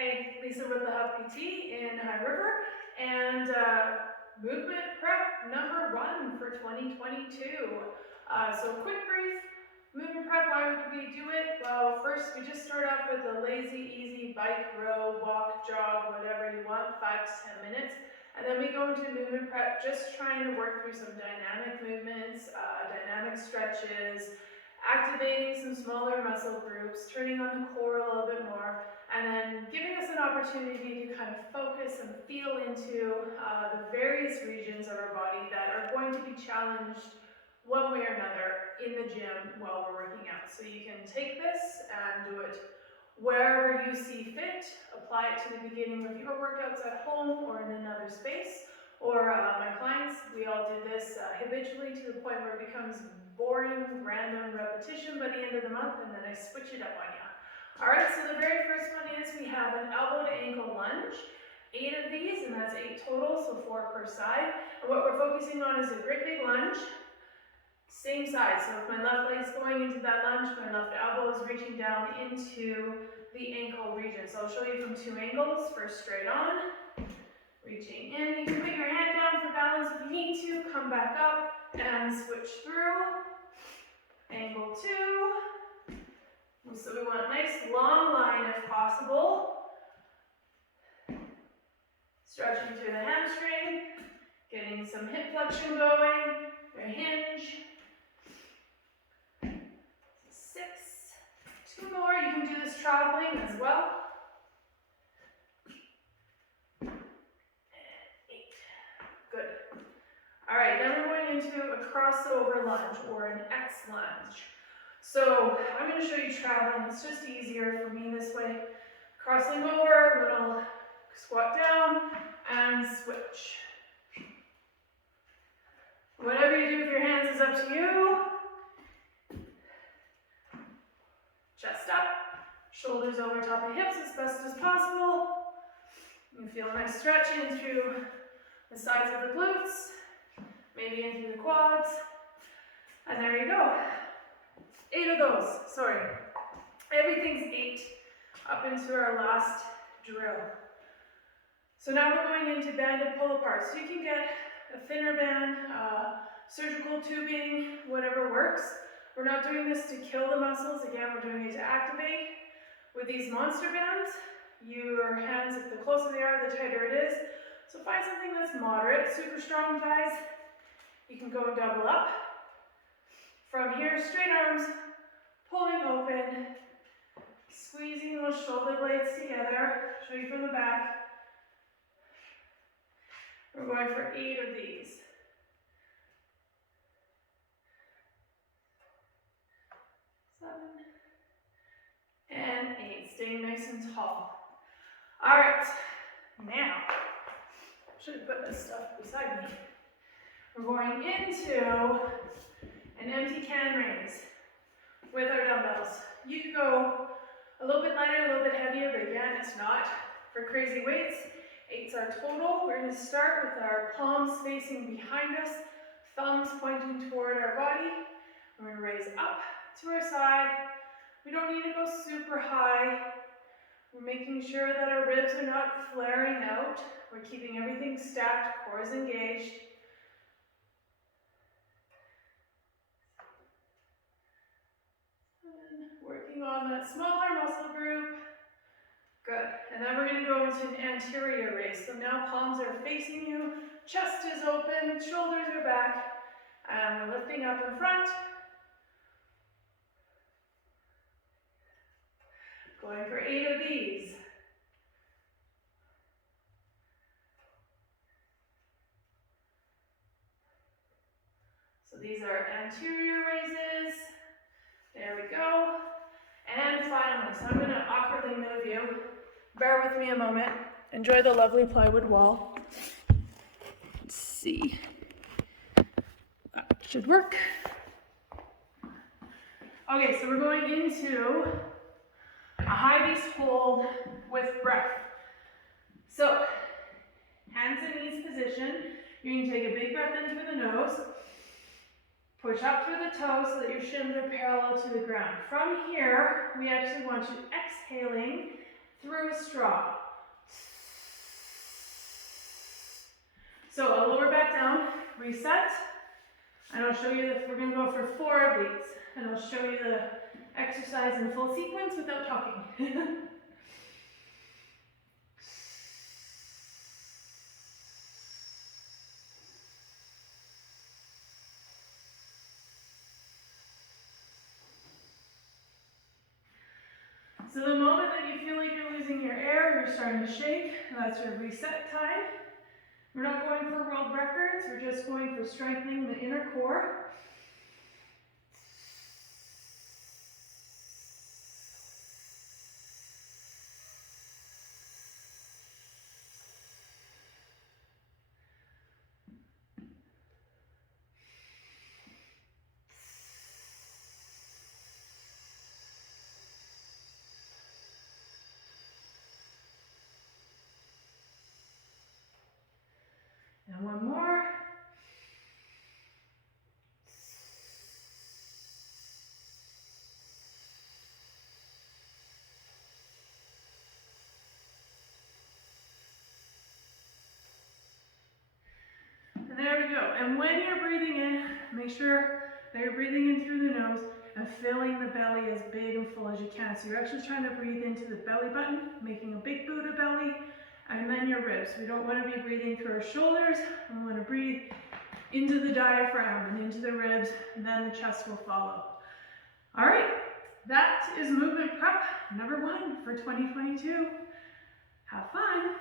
Hey, Lisa with the Hub PT in High River, and movement prep number 1 for 2022. So quick brief, movement prep, why would we do it? Well, first we just start off with a lazy, easy bike, row, walk, jog, whatever you want, 5 to 10 minutes. And then we go into movement prep, just trying to work through some dynamic movements, dynamic stretches, activating some smaller muscle groups, turning on the core a little bit more, and then giving us an opportunity to kind of focus and feel into the various regions of our body that are going to be challenged one way or another in the gym while we're working out. So you can take this and do it wherever you see fit, apply it to the beginning of your workouts at home or in another space. Or my clients, we all do this habitually to the point where it becomes boring, random repetition by the end of the month, and then I switch it up on you. All right, so the very first one is we have an elbow to ankle lunge. 8 of these, and that's 8 total, so 4 per side. And what we're focusing on is a great big lunge, same side. So if my left leg's going into that lunge, my left elbow is reaching down into the ankle region. So I'll show you from 2 angles. First, straight on, reaching in. You can put your hand down for balance if you need to. Come back up and switch through. Angle 2. So we want a nice long line if possible. Stretching through the hamstring, getting some hip flexion going, your hinge. 6. 2 more, you can do this traveling as well. And 8. Good. All right, then we're going into a crossover lunge or an X lunge. So I'm going to show you traveling. It's just easier for me this way. Crossing over, little squat down, and switch. Whatever you do with your hands is up to you. Chest up, shoulders over top of hips as best as possible. You feel a nice stretch in through the sides of the glutes, maybe in through the quads. And there you go. 8 of those, sorry. Everything's 8 up into our last drill. So now we're going into banded pull apart. So you can get a thinner band, surgical tubing, whatever works. We're not doing this to kill the muscles. Again, we're doing it to activate. With these monster bands, your hands, the closer they are, the tighter it is. So find something that's moderate. Super strong guys, you can go double up. From here, straight arms, pulling open, squeezing those shoulder blades together. Show you from the back. We're going for 8 of these. 7 and 8, staying nice and tall. All right, now, I should have put this stuff beside me. We're going into an empty can raise with our dumbbells. You could go a little bit lighter, a little bit heavier, but again, it's not for crazy weights. 8's our total. We're going to start with our palms facing behind us, thumbs pointing toward our body. We're going to raise up to our side. We don't need to go super high. We're making sure that our ribs are not flaring out. We're keeping everything stacked, core is engaged. Working on that smaller muscle group. Good. And then we're going to go into an anterior raise. So now palms are facing you, chest is open, shoulders are back, and we're lifting up in front. Going for 8 of these. So these are anterior raises. There we go. And finally, so I'm going to awkwardly move you. Bear with me a moment. Enjoy the lovely plywood wall. Let's see. That should work. Okay, so we're going into a high beast hold with breath. So, hands in knees position. You're going to take a big breath in through the nose. Push up through the toes so that your shins are parallel to the ground. From here, we actually want you exhaling through a straw. So I'll lower back down, reset, and I'll show you that we're going to go for 4 of these. And I'll show you the exercise in full sequence without talking. So the moment that you feel like you're losing your air, you're starting to shake, that's your reset time. We're not going for world records, we're just going for strengthening the inner core. And one more. And there we go. And when you're breathing in, make sure that you're breathing in through the nose and filling the belly as big and full as you can. So you're actually trying to breathe into the belly button, making a big Buddha belly, and then your ribs. We don't want to be breathing through our shoulders. We want to breathe into the diaphragm and into the ribs, and then the chest will follow. All right, that is movement prep number 1 for 2022. Have fun.